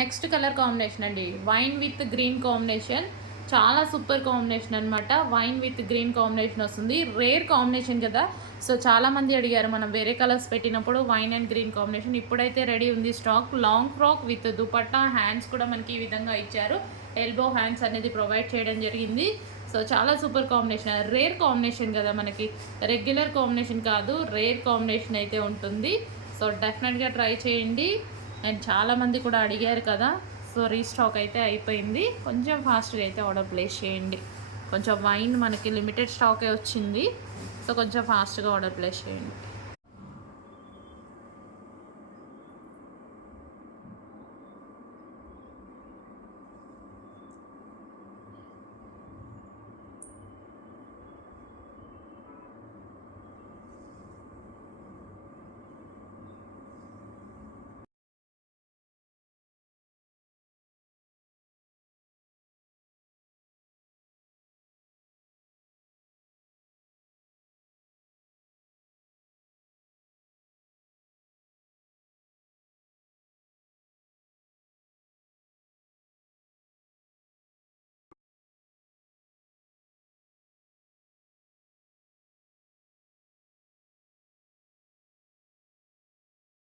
Next colour combination అండి, wine with green combination. చాలా super combination అనమాట. వైన్ విత్ గ్రీన్ కాంబినేషన్ వస్తుంది. Rare combination కదా, సో చాలామంది అడిగారు మనం వేరే కలర్స్ పెట్టినప్పుడు వైన్ అండ్ గ్రీన్ కాంబినేషన్. ఇప్పుడైతే రెడీ ఉంది stock. Long frock with dupatta, hands కూడా మనకి ఈ విధంగా ఇచ్చారు. ఎల్బో హ్యాండ్స్ అనేది ప్రొవైడ్ చేయడం జరిగింది. సో చాలా సూపర్ కాంబినేషన్, రేర్ కాంబినేషన్ కదా, మనకి రెగ్యులర్ కాంబినేషన్ కాదు, రేర్ కాంబినేషన్ అయితే ఉంటుంది. సో డెఫినెట్గా ట్రై చేయండి. అండ్ చాలామంది కూడా అడిగారు కదా, సో రీస్టాక్ అయితే అయిపోయింది. కొంచెం ఫాస్ట్గా అయితే ఆర్డర్ ప్లేస్ చేయండి. కొంచెం వైన్ మనకి లిమిటెడ్ స్టాకే వచ్చింది, సో కొంచెం ఫాస్ట్గా ఆర్డర్ ప్లేస్ చేయండి.